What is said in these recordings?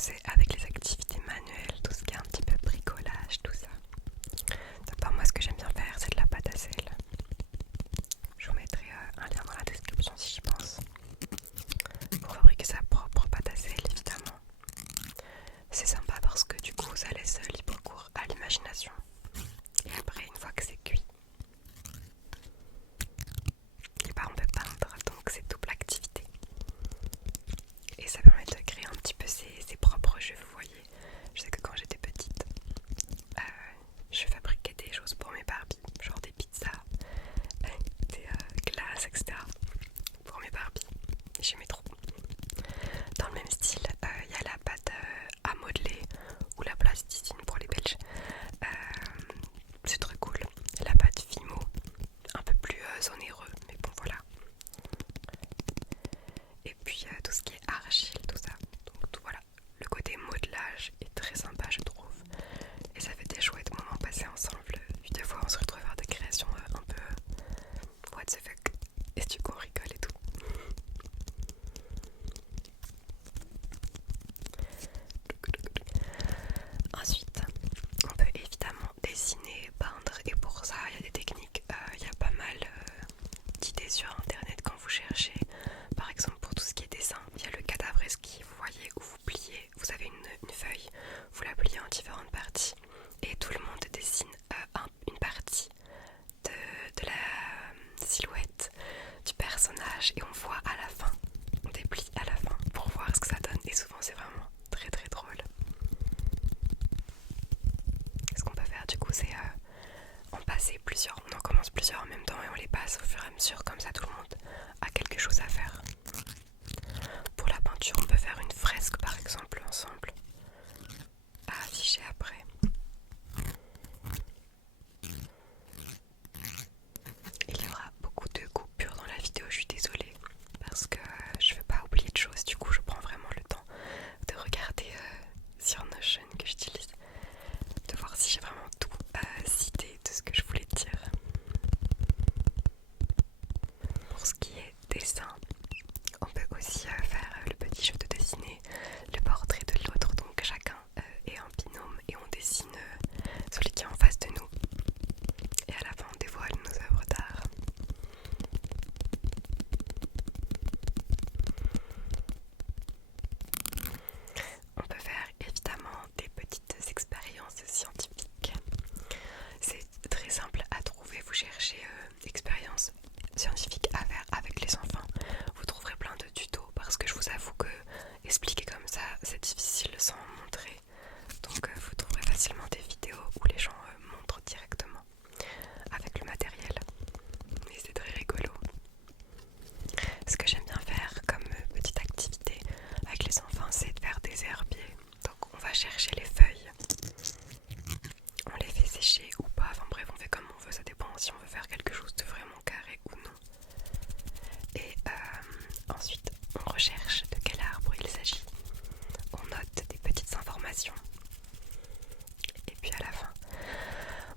commencer avec les activités manuelles, tout ce qui est un petit peu bricolage, tout ça. D'abord, moi, ce que j'aime bien faire, c'est de la pâte à sel. Je vous mettrai un lien dans la description si j'y pense. Pour fabriquer sa propre pâte à sel, évidemment. C'est sympa parce que du coup, ça laisse libre cours à l'imagination. Et après, une fois que c'est cuit, et bah, on peut peindre, donc c'est double activité. Et ça permet de créer un petit peu ses propres jeux, vous voyez. Je sais que quand j'étais petite, je fabriquais des choses pour mes Barbies, genre des pizzas, des glaces, etc. pour mes Barbies. J'aimais trop. Dans le même style, il y a la pâte à modeler ou la plasticine pour les Belges. C'est très cool. La pâte Fimo, un peu plus onéreux, mais bon voilà. Et puis tout ce qui est argile, tout ça. Donc tout, voilà. Le côté modelage est très sympa, je trouve. Et ça fait des chouettes moments passés ensemble. Puis des fois on se retrouve à faire des créations un peu what the fuck. Et du coup on rigole et tout. Ensuite, on peut évidemment dessiner, peindre, et pour ça il y a des techniques, il y a pas mal d'idées sur internet quand vous cherchez. Par exemple, pour tout ce qui est dessin, il y a le cadavreski, vous voyez, où vous pliez, vous avez une feuille, vous la pliez en différentes parties, et tout le monde dessine une partie de la silhouette du personnage, et on voit à la fin, on déplie à la fin pour voir ce que ça donne, et souvent c'est vraiment très très drôle. Ce qu'on peut faire du coup, c'est on en commence plusieurs en même temps et on les passe au fur et à mesure, comme ça tout le monde a quelque chose à faire. Pour la peinture, on peut faire une fresque par exemple ensemble, à afficher après. Il y aura beaucoup de coupures dans la vidéo, je suis désolée, parce que je veux pas oublier de choses, du coup je prends vraiment le temps de regarder sur Notion que j'utilise, de voir si j'ai vraiment tout cité de ce que je voulais dire. Pour ce qui est dessin, on peut aussi faire le petit jeu de dessiner le portrait de l'autre, donc chacun est un binôme et on dessine celui qui est en face de nous. Et à la fin on dévoile nos œuvres d'art. On peut faire évidemment des petites expériences scientifiques. C'est très simple à trouver, vous cherchez expériences scientifiques à faire avec les enfants. Vous trouverez plein de tutos parce que je vous avoue que expliquer comme ça c'est difficile sans montrer. Donc vous trouverez facilement des vidéos où les gens montrent directement avec le matériel. Et c'est très rigolo. Ce que j'aime bien faire comme petite activité avec les enfants, c'est de faire des herbiers. Donc on va chercher les feuilles, on les fait sécher ou pas, enfin bref on fait comme on veut, ça dépend si on veut faire quelque chose de vraiment carré ou non. Et ensuite on recherche de quel arbre il s'agit, on note des petites informations et puis à la fin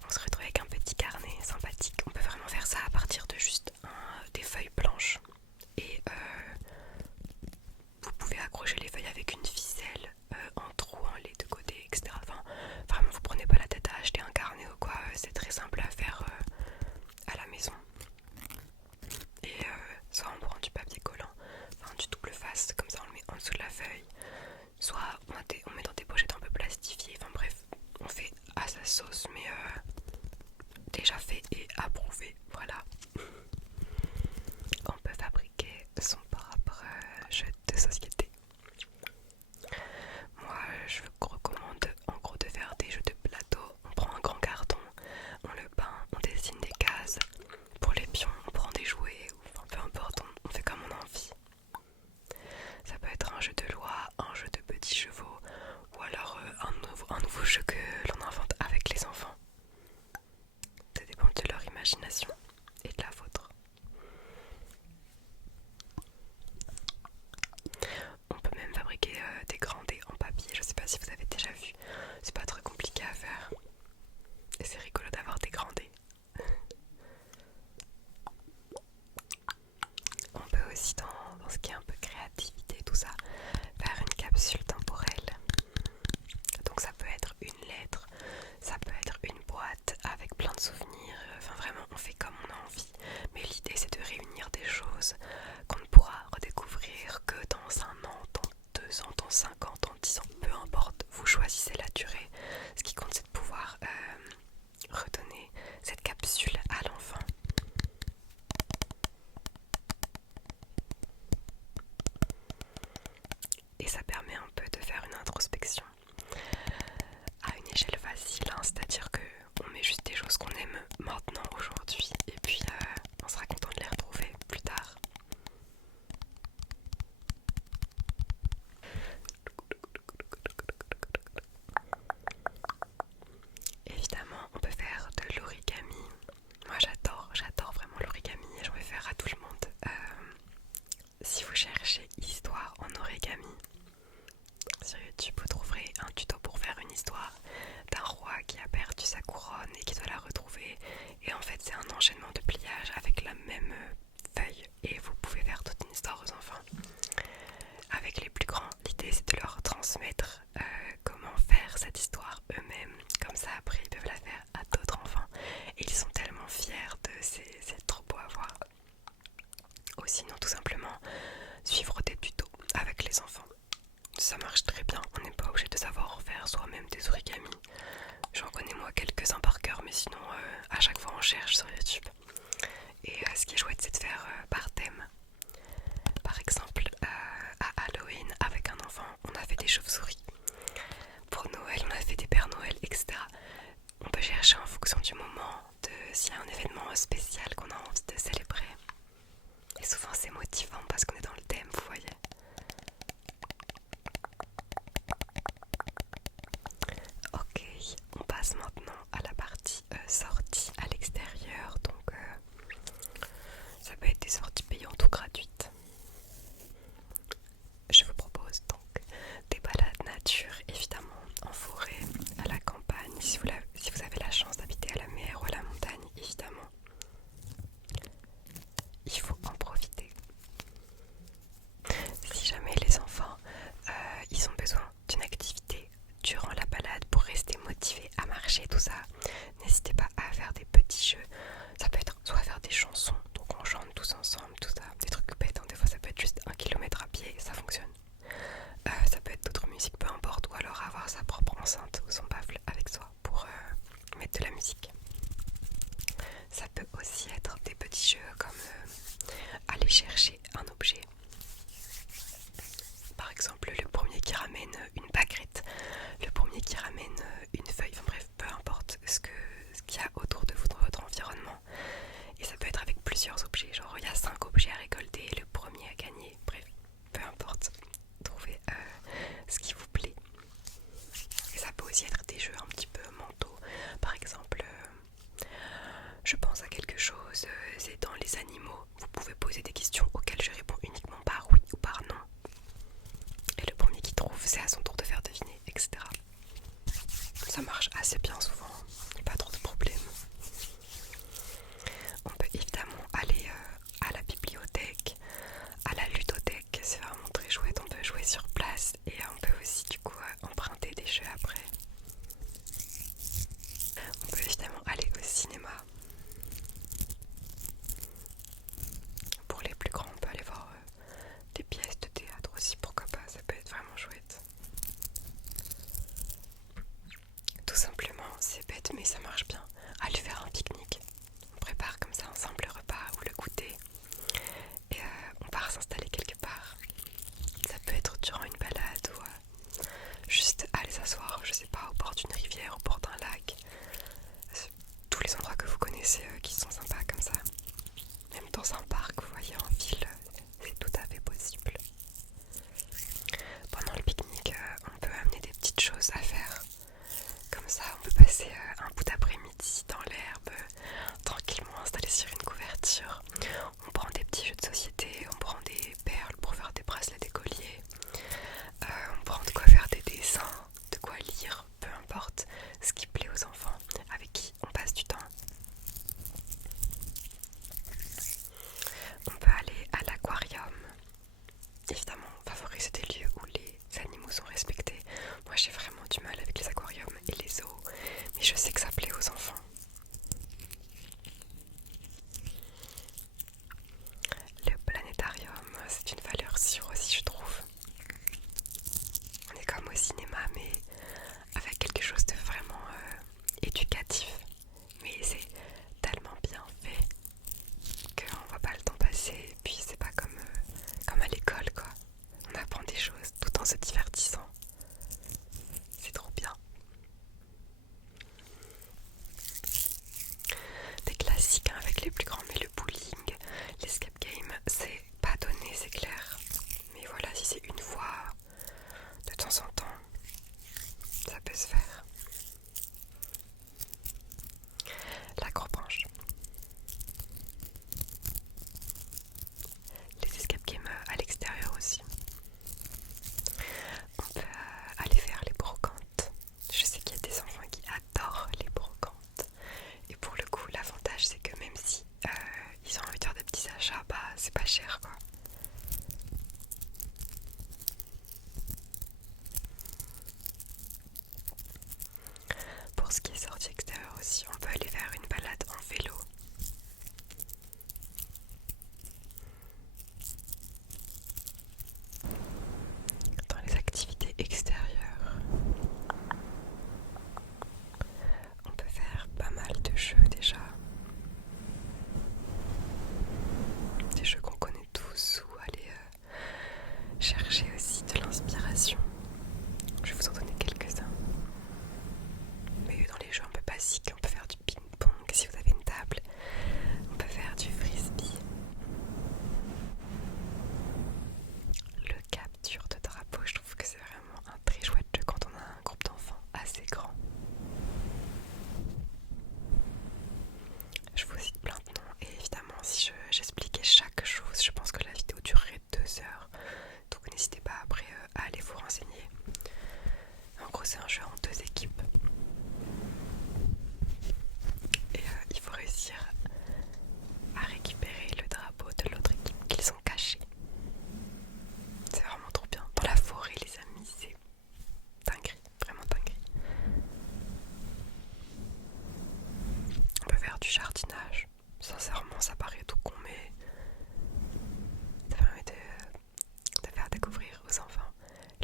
on se retrouve avec un petit carnet sympathique. On peut vraiment faire ça à partir de juste des feuilles blanches et vous pouvez accrocher les feuilles avec une ficelle en trouant les deux côtés, etc. Enfin, vraiment vous prenez pas la tête à acheter un carnet ou quoi, c'est très simple à faire à la maison. Et soit on prend du papier collant, enfin du double face, comme ça on le met en dessous de la feuille, soit on met dans des pochettes un peu plastifiées, enfin bref, on fait à sa sauce, mais déjà fait et approuvé, voilà. On peut fabriquer son propre jeu de société. Moi, je vous recommande en gros de faire des jeux de plateau. On prend un grand carton, on le peint, on dessine des cases. Pour les pions, on prend des jouets, ou enfin, peu importe, on fait comme on a envie. Ça peut être un jeu de loi, un jeu de petits chevaux, ou alors un nouveau jeu que l'on invente avec les enfants. Ça dépend de leur imagination et de la vôtre. On peut même fabriquer des grands dés en papier, je sais pas si vous avez déjà vu, c'est pas très compliqué à faire. Et c'est rigolo d'avoir des grands dés. On peut aussi dans ce qui est un peu créativité, tout ça, faire une capsule temporelle. si c'est la durée. Ce qui compte, c'est de pouvoir redonner cette capsule à l'enfant. Et ça permet un peu de faire une introspection à une échelle facile, hein, c'est-à-dire que on met juste des choses qu'on aime maintenant, aujourd'hui, et puis on sera content de les retrouver plus tard. Évidemment, on peut faire de l'origami. Moi j'adore vraiment l'origami et j'en vais faire à tout le monde. Si vous cherchez histoire en origami, sur YouTube vous trouverez un tuto pour faire une histoire d'un roi qui a perdu sa couronne et qui doit la retrouver. Et en fait c'est un enchaînement de pliage avec la même feuille et vous pouvez faire toute une histoire aux enfants. Avec les plus grands, l'idée c'est de leur transmettre comment faire cette histoire eux-mêmes. Comme ça après ils peuvent la faire à d'autres enfants. Et ils sont tellement fiers c'est trop beau à voir. Ou sinon tout simplement suivre des tutos avec les enfants. Ça marche très bien, on n'est pas obligé de savoir faire soi-même des origamis. J'en connais moi quelques-uns par cœur, mais sinon à chaque fois on cherche sur YouTube. Et ce qui est chouette c'est de faire par thème. Par exemple à Halloween avec un enfant on a fait des chauves-souris. Pour Noël on a fait des Pères Noël, etc. On peut chercher en fonction du moment, de s'il y a un événement spécial qu'on a envie de célébrer. Et souvent c'est motivant parce qu'on est dans le thème, vous voyez. Ok, on passe maintenant à la partie sortie à l'extérieur. Donc ça peut être des sorties payantes ou gratuites. Je vous propose donc des balades nature, évidemment, en forêt, à la campagne, si vous avez la chance d'habiter à la mer ou à la montagne, évidemment. Il faut en profiter. Si jamais les enfants ils ont besoin d'une activité durant la balade pour rester motivés à marcher, tout ça, n'hésitez pas à faire des petits jeux. Ça peut être soit faire des chansons, donc on chante tous ensemble, tout ça, des trucs bêtes, hein. Des fois ça peut être juste 1 kilomètre à pied, ça fonctionne. Ça peut être d'autres musiques, peu importe, ou alors avoir sa propre enceinte ou son baffle avec soi pour mettre de la musique. Ça peut aussi être des petits jeux comme aller chercher un objet. Par exemple, le premier qui ramène une baguette, le premier qui ramène une feuille, enfin bref, peu importe ce qu'il y a autour de vous dans votre environnement. Et ça peut être avec plusieurs objets, genre il y a 5 objets à récolter, le premier à gagner, bref, peu importe. Trouvez ce qui vous plaît. Et ça peut aussi être des jeux un petit peu mentaux. Par exemple, je pense à quelque chose, c'est dans les animaux. Vous pouvez poser des questions auxquelles je réponds uniquement par oui ou par non. Et le premier qui trouve, c'est à son tour de faire deviner, etc. Ça marche assez bien souvent, pas trop de problèmes. On peut évidemment aller à la bibliothèque, à la ludothèque, c'est vraiment très chouette, on peut jouer sur place et on peut aussi du coup emprunter des jeux après. On peut évidemment aller au cinéma. Pour les plus grands, on peut aller voir des pièces de théâtre aussi, pourquoi pas, ça peut être vraiment chouette. Tout simplement, c'est bête mais ça marche bien, aller faire un pique-nique. On prépare comme ça un simple repas ou le goûter et on part s'installer quelque part. Ça peut être durant une balade ou juste aller s'asseoir, je sais pas, au bord d'une rivière, au bord d'un lac. Tous les endroits que vous connaissez qui sont sympas comme ça. Même dans un parc, vous voyez, en ville, c'est tout à fait possible. Pendant le pique-nique, on peut amener des petites choses à faire. Comme ça, on peut passer un bout d'après-midi dans l'herbe, tranquillement installé sur une couverture. On prend des petits jeux de société, on prend des perles pour faire des bracelets, des colliers. On prend de quoi faire des dessins, de quoi lire, peu importe ce qui plaît aux enfants, avec qui on passe du temps. On peut aller à l'aquarium. Évidemment, favoriser des lieux où les animaux sont respectés. Moi j'ai vraiment du mal avec les aquariums et les zoos, mais je sais que ça plaît aux enfants. Le planétarium, c'est une valeur sûre aussi, je trouve. On est comme au cinéma, mais c'est un jeu en 2 équipes. Et il faut réussir à récupérer le drapeau de l'autre équipe qu'ils ont caché. C'est vraiment trop bien. Dans la forêt, les amis, c'est dinguerie, vraiment dinguerie. On peut faire du jardinage. Sincèrement, ça paraît tout con, mais ça permet de faire découvrir aux enfants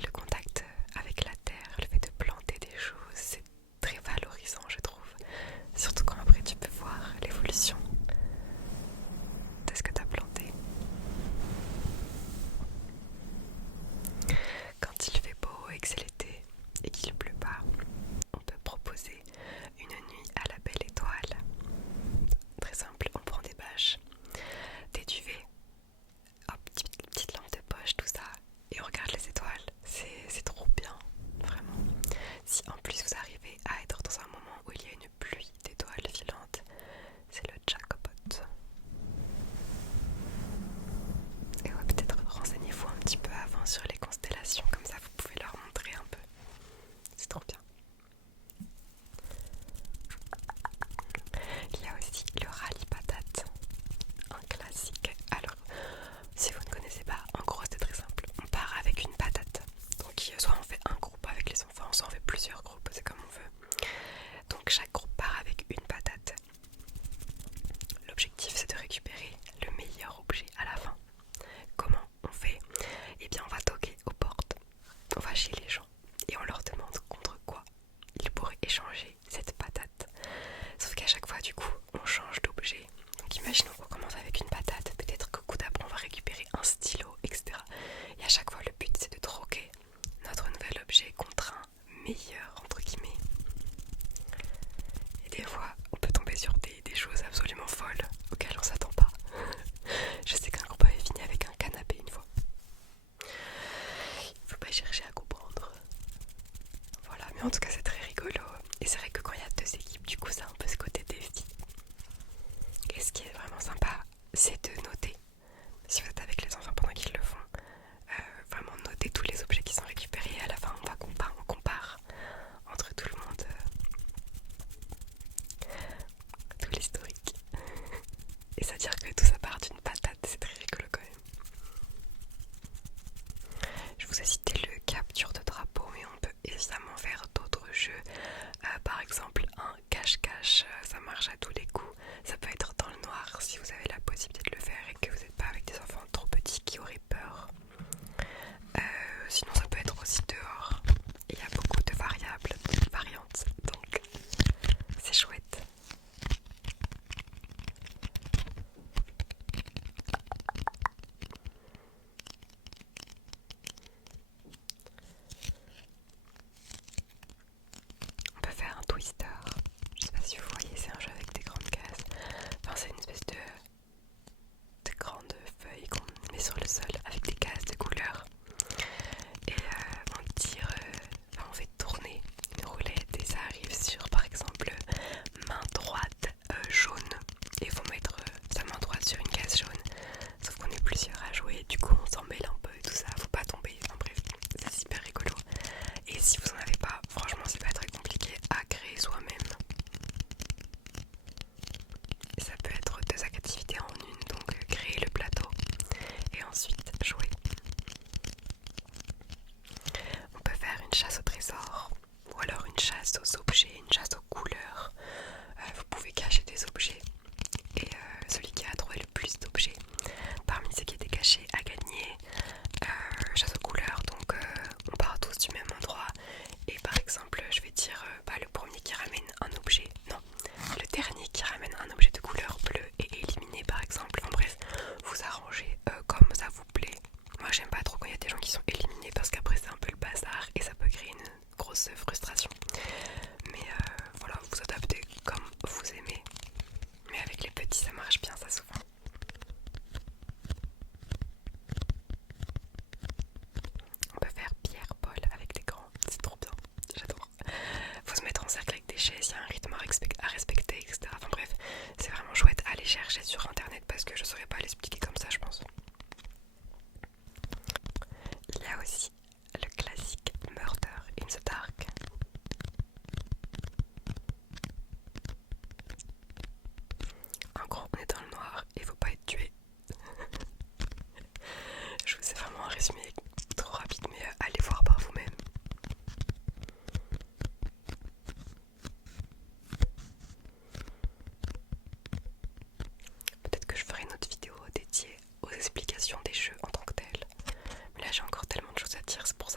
le contact avec la terre, le fait de planter des choses. C'est très valorisant, je trouve. Surtout quand après tu peux voir l'évolution de ce que tu as planté. Quand il fait beau et que c'est l'été et qu'il ne pleut pas, on peut proposer une nuit à la belle étoile. Très simple, on prend des bâches, des duvets, hop, petite lampe de poche, tout ça, et on regarde les étoiles. C'est trop bien, vraiment. Si en plus vous arrivez à être dans un moment où il y a une pluie d'étoiles filantes, c'est le jackpot. Et ouais, peut-être renseignez-vous un petit peu avant sur les constellations, comme ça vous pouvez leur montrer un peu. C'est trop bien. Il y a aussi le rallye patate, un classique. Alors, si vous ne connaissez pas, en gros c'est très simple. On part avec une patate. Donc soit on fait un groupe avec les enfants, soit on fait plusieurs groupes, c'est comme on veut. Donc chaque groupe part avec une patate. L'objectif c'est de récupérer le meilleur objet à la fin. Comment on fait? Eh bien on va toquer aux portes, on va chez les gens et on leur demande contre quoi ils pourraient échanger cette patate. Sauf qu'à chaque fois du coup on change d'objet. Donc imaginons qu'on commence avec une patate, peut-être qu'au coup d'après on va récupérer un stylo, etc. Et à chaque fois le but c'est de troquer notre nouvel objet contre un meilleur entre guillemets. Et des fois on peut tomber sur des choses absolument folles auxquelles on s'attend pas. Je sais qu'un groupe avait fini avec un canapé une fois. Il faut pas chercher à comprendre. Voilà, mais en tout cas c'est très rigolo. Et c'est vrai que quand il y a 2 équipes, du coup c'est un peu ce côté défi. Et ce qui est vraiment sympa, c'est de noter. Si vous êtes avec les enfants pendant qu'ils le font, vraiment noter tous les objets qui sont récupérés. Et à la fin on compare entre tout le monde, tout l'historique. Et ça veut dire que tout ça part d'une patate, c'est très rigolo quand même. Je vous ai cité le capture de drapeau, mais on peut évidemment faire d'autres jeux. Par exemple un cache-cache, ça marche à tous les coups. Ça peut être dans le noir si vous avez la possibilité de le faire et que vous n'êtes pas avec des enfants trop petits qui auraient peur. Sinon ça peut être aussi dehors. Il y a beaucoup de variantes, donc c'est chouette. On peut faire un twister. Je sais pas si vous voyez, c'est un jeu avec des grandes cases. Enfin, c'est une espèce de grandes feuilles qu'on met sur le sol avec des cases de couleurs. Et on tire, on fait tourner une roulette et ça arrive sur par exemple main droite jaune. Et il faut mettre sa main droite sur une case jaune. Sauf qu'on est plusieurs à jouer, du coup on s'en mêle un peu et tout ça, faut pas tomber. Enfin bref, c'est super rigolo. Et si vous en avez pas, franchement c'est pas très compliqué à créer soi-même. Et ça peut être 2 activités en une, donc créer le plateau et ensuite jouer. On peut faire une chasse au trésor ou alors une chasse aux objets, une chasse aux couleurs. Vous pouvez cacher des objets et celui qui a trouvé le plus d'objets parmi ceux qui étaient cachés a gagné. Chasse aux couleurs, donc on part tous du même endroit et par exemple je vais dire le premier qui ramène un objet, non, le dernier qui ramène un objet de couleur bleue est éliminé par exemple. En bref, vous arrangez comme ça vous plaît. Moi j'aime pas trop quand il y a des gens qui sont éliminés parce qu'après c'est un peu le bazar et ça peut créer une grosse frustration. Mais voilà, vous adaptez comme vous aimez. Mais avec les petits ça marche bien ça souvent. On peut faire pierre-paul avec des grands, c'est trop bien, j'adore. Faut se mettre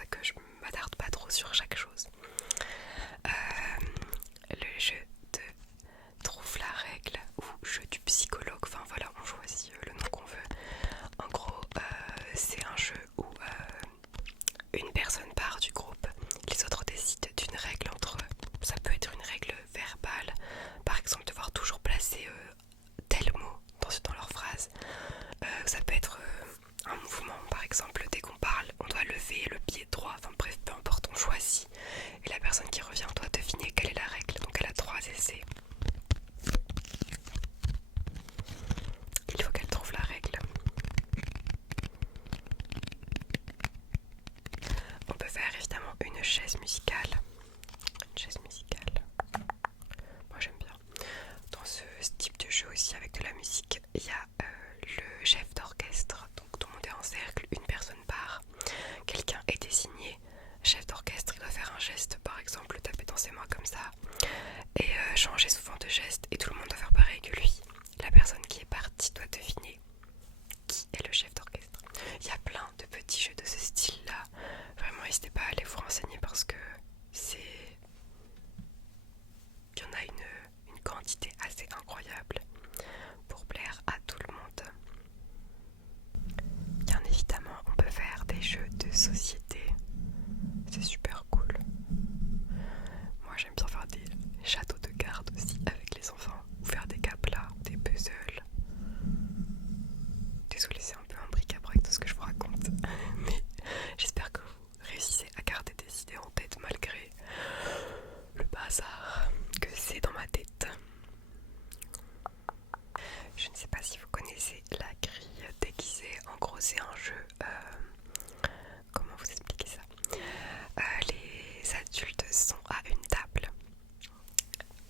ça que je m'attarde pas trop sur chaque chose. Le jeu de trouve la règle ou jeu du psychologue, enfin voilà, on choisit le nom qu'on veut. En gros, c'est un jeu où une personne part du groupe, les autres décident d'une règle entre eux. Ça peut être une règle verbale, par exemple devoir toujours placer tel mot dans leur phrase. Ça peut être un mouvement, par exemple dès qu'on parle, on doit lever le pied droit, enfin bref, peu importe, on choisit. Et la personne qui revient doit deviner quelle est la règle, donc elle a 3 essais. Il faut qu'elle trouve la règle. On peut faire évidemment une chaise musicale. Une chaise musicale. Moi j'aime bien. Dans ce type de jeu aussi avec de la musique, il y a le chef d'orchestre. Donc tout le monde est en cercle, une personne part, quelqu'un est désigné. Chef d'orchestre, il doit faire un geste, par exemple taper dans ses mains comme ça, et changer souvent de geste, et tout le monde doit faire pareil que lui. La personne qui est partie doit deviner qui est le chef d'orchestre. Il y a plein de petits jeux de ce style-là. Vraiment, n'hésitez pas à aller vous renseigner parce que c'est... Il y en a une quantité assez incroyable pour plaire à tout le monde. Bien évidemment, on peut faire des jeux de société. C'est super cool. Moi, j'aime bien faire des châteaux de cartes aussi avec les enfants. Ou faire des caplas, des puzzles. Désolée, c'est un peu un bric-à-brac tout ce que je vous raconte. Mais j'espère que vous réussissez à garder des idées en tête malgré le bazar que c'est dans ma tête. Je ne sais pas si vous connaissez la grille déguisée. En gros, c'est un jeu... comment vous expliquer ça? Les adultes sont à une table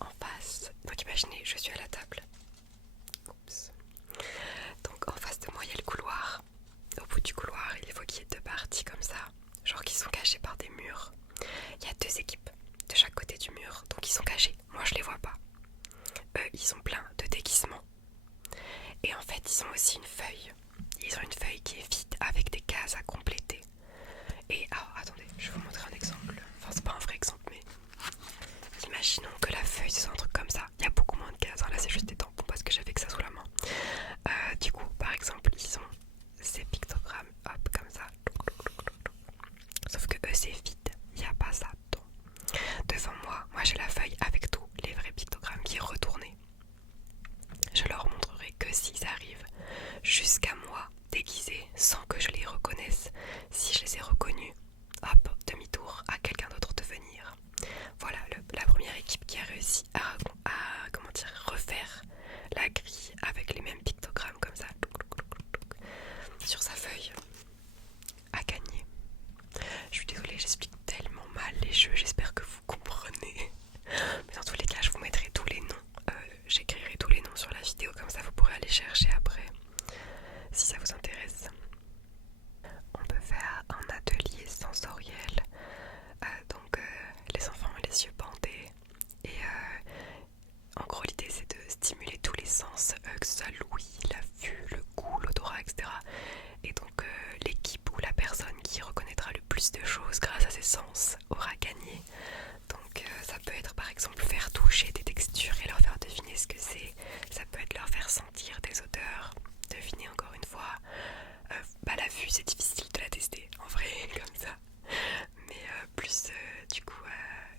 en face. Donc imaginez, je suis à la table. Oups. Donc en face de moi, il y a le couloir. Au bout du couloir, il faut qu'il y ait 2 parties comme ça, genre qui sont cachées par des murs. Il y a 2 équipes de chaque côté du mur, donc ils sont cachés. Moi, je les vois pas. Eux, ils sont pleins de déguisements. Et en fait, ils ont aussi une feuille. Ils ont une feuille qui est vide avec des cases à compléter. Et attendez, je vais vous montrer un exemple. Enfin, c'est pas un vrai exemple, mais imaginons que la feuille c'est un truc comme ça. Il y a beaucoup moins de cases. Là, c'est juste des tampons parce que j'avais que ça sous la main. Du coup, par exemple, ils ont ces pictogrammes, hop, comme ça. Sauf que eux, c'est vide. Il n'y a pas ça dedans. Devant moi, j'ai la feuille avec tous les vrais pictogrammes qui est retournée. Je leur montrerai que s'ils arrivent jusqu'à moi déguisés sans que je les reconnaisse. Si je les ai reconnus, hop, demi-tour à quelqu'un d'autre de venir. Voilà la première équipe qui a réussi à refaire la grille avec les mêmes pictogrammes comme ça sur sa feuille a gagné. Je suis désolée, j'explique tellement mal les jeux, j'espère que vous comprenez. Mais dans tous les cas, je vous mettrai tous les noms. J'écrirai tous les noms sur la vidéo, comme ça vous pourrez aller chercher après si ça vous intéresse. On peut faire un atelier sensoriel. Donc les enfants ont les yeux bandés. Et en gros l'idée c'est de stimuler tous les sens, que ce soit l'ouïe, la vue, le goût, l'odorat, etc. Et donc l'équipe ou la personne qui reconnaîtra le plus de choses grâce à ses sens aura gagné. Donc ça peut être par exemple faire toucher des textures et leur faire deviner ce que c'est. Ça peut être leur faire sentir des odeurs, deviner encore une fois. La vue c'est difficile de la tester en vrai comme ça. Mais plus du coup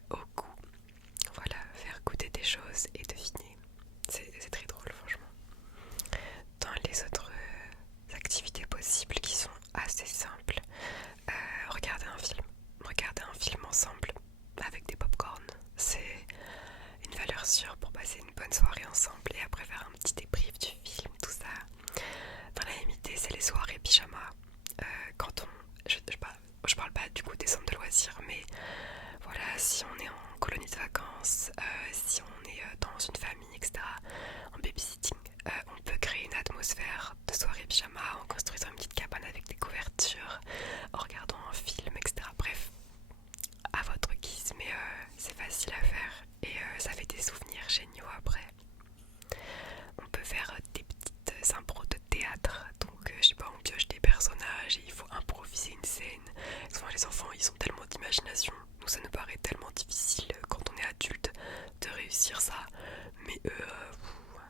au goût. Voilà, faire goûter des choses et deviner. C'est très drôle franchement. Dans les autres activités possibles qui sont assez simples, regarder un film. Regarder un film ensemble avec des pop-corn. C'est une valeur sûre pour passer une bonne soirée ensemble et après faire un petit débrief du film, tout ça. Dans la même idée, c'est les soirées pyjama. Quand je parle pas du coup des centres de loisirs, mais voilà, si on est en colonie de vacances, si on est dans une famille, etc., en babysitting, on peut créer une atmosphère de soirée pyjama en construisant une petite cabane avec des couvertures, en regardant un film, etc. Bref, à votre guise, mais c'est facile à faire et ça fait des souvenirs géniaux après. On peut faire des petites impros de théâtre, donc je sais pas, on pioche des personnages et il faut improviser une scène. Souvent les enfants ils sont réussir ça. Mais eux,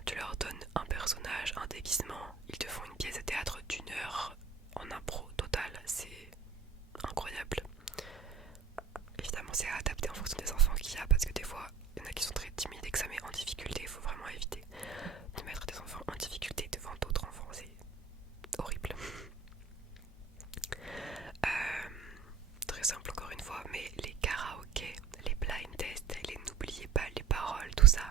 tu leur donnes un personnage, un déguisement, ils te font une pièce de théâtre d'1 heure en impro total, c'est incroyable. Évidemment c'est adapté en fonction des enfants qu'il y a, parce que des fois il y en a qui sont très timides et que ça met en difficulté. Il faut vraiment éviter de mettre des enfants en difficulté devant d'autres enfants, c'est horrible. Très simple encore une fois, mais les karaokés, les blind tests, les n'oubliez pas les paroles, tout ça,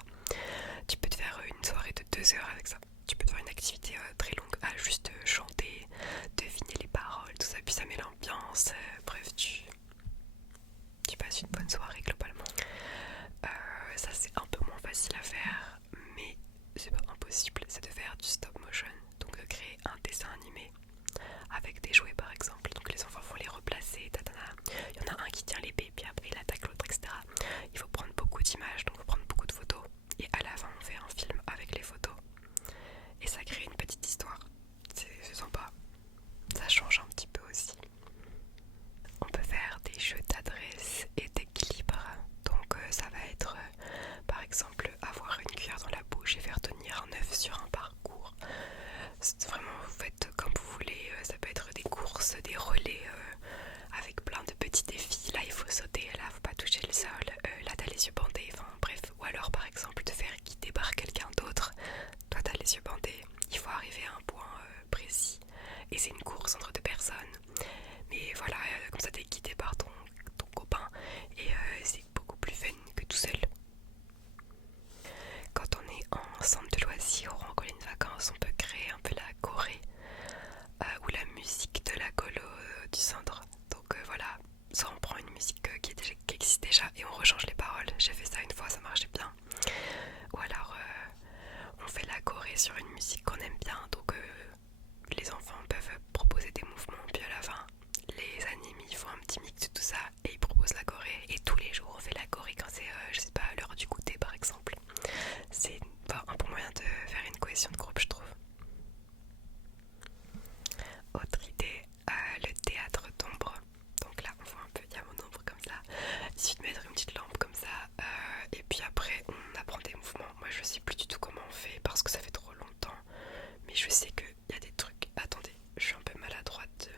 tu peux te faire une soirée de 2 heures avec ça. Tu peux te faire une activité très longue à juste chanter, deviner les paroles, tout ça, puis ça met l'ambiance, bref, tu passes une bonne soirée globalement. Ça c'est un peu moins facile à faire, mais c'est pas impossible, c'est de faire du stop motion, donc de créer un dessin animé avec des jouets par exemple. Donc les enfants vont les replacer, tatana. Il y en a un qui tient l'épée, puis après il attaque l'autre, etc. Il faut prendre beaucoup d'images, donc il faut prendre beaucoup de photos. Et à la fin on fait un film avec les photos. Et ça crée une petite histoire. C'est sympa. Ça change un petit peu aussi. On peut faire des jeux d'adresse et d'équilibre. Donc ça va être par exemple avoir une cuillère dans la bouche et faire tenir un œuf sur un parcours. C'est vraiment, vous faites comme vous voulez. Ça peut être des courses, des relais avec plein de petits défis. Là il faut sauter, là il faut pas toucher le sol, là t'as les yeux bandés, enfin bref. Ou alors par exemple te faire guider par quelqu'un d'autre. Toi t'as les yeux bandés, il faut arriver à un point précis. Et c'est une course entre 2 personnes. Mais voilà, comme ça t'es guidé par ton copain. Et c'est beaucoup plus fun que tout seul. Quand on est en centre de loisirs ou en colonie de vacances, on peut créer un peu la choré ou la musique de la colo du centre. Donc voilà, soit on prend une musique qui existe déjà et on rechange les paroles. J'ai fait ça une fois, ça marchait bien. Ou alors on fait la choré sur une musique qu'on aime bien. Donc les enfants peuvent proposer des mouvements, puis à la fin les animes ils font un petit mix de tout ça et ils proposent la choré. Et tous les jours on fait la choré quand c'est je sais pas, l'heure du goûter par exemple. C'est un bon moyen de faire une cohésion de groupe, je trouve. Autre idée, le théâtre d'ombre. Donc là on voit un peu, il y a mon ombre comme ça. Il suffit de mettre une petite lampe comme ça et puis après on apprend des mouvements. Moi je sais plus du tout comment on fait parce que ça fait trop longtemps. Mais je sais qu'il y a des trucs. Attendez, je suis un peu maladroite.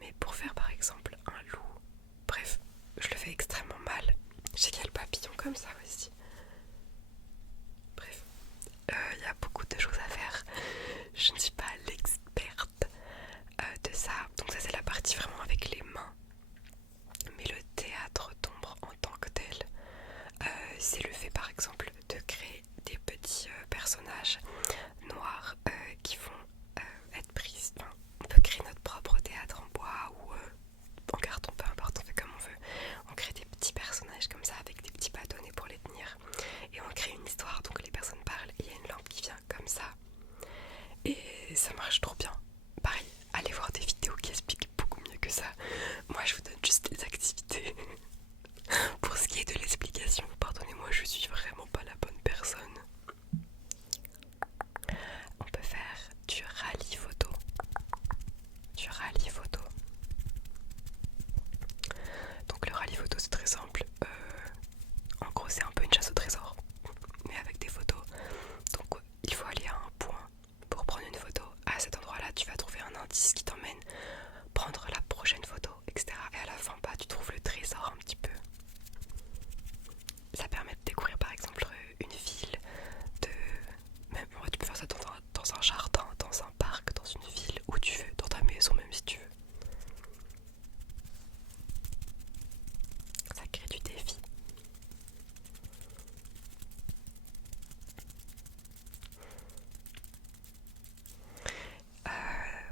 Mais pour faire par exemple un loup, bref, je le fais extrêmement mal. Je sais qu'il y a le papillon comme ça aussi. Bref, il y a beaucoup de choses à faire. Je ne suis pas l'experte de ça. Donc ça c'est la partie vraiment avec les mains. Mais le théâtre d'ombre en tant que tel, c'est le fait par exemple de créer des petits personnages noirs qui vont être prises. Enfin, on peut créer notre propre théâtre en bois ou en carton, peu importe, on fait comme on veut. On crée des petits personnages comme ça avec des petits bâtonnets pour les tenir. Et on crée une histoire, donc les personnes parlent et il y a une lampe qui vient comme ça. Et ça marche trop bien. Pareil, allez voir des vidéos qui expliquent beaucoup mieux que ça. Moi je vous donne juste des activités. Pour ce qui est de l'explication, pardonnez-moi, je suis vraiment pas la bonne personne. On peut faire du rallye photo. Du rallye photo. Donc le rallye photo c'est très simple. En gros c'est un peu une chasse au trésor, mais avec des photos. Donc il faut aller à un point pour prendre une photo. À cet endroit là tu vas trouver un indice qui t'emmène prendre la prochaine photo, etc. Et à la fin bah, tu trouves le trésor un petit peu. Ça permet de découvrir par exemple une ville, même tu peux faire ça dans un jardin, dans un parc, dans une ville, où tu veux, dans ta maison même si tu veux. Ça crée du défi.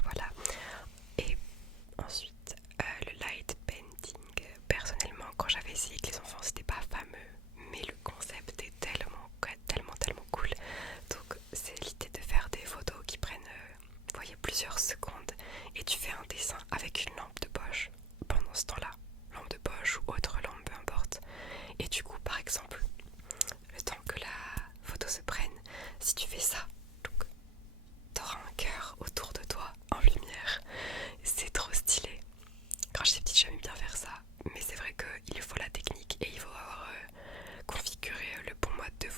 Voilà. Et ensuite, le light painting. Personnellement, quand j'avais essayé avec les enfants, c'était pas fameux. Mais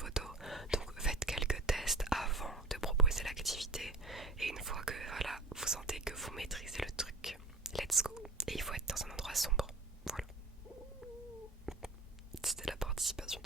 photos. Donc faites quelques tests avant de proposer l'activité. Et une fois que voilà, vous sentez que vous maîtrisez le truc, let's go. Et il faut être dans un endroit sombre. Voilà. C'était la participation.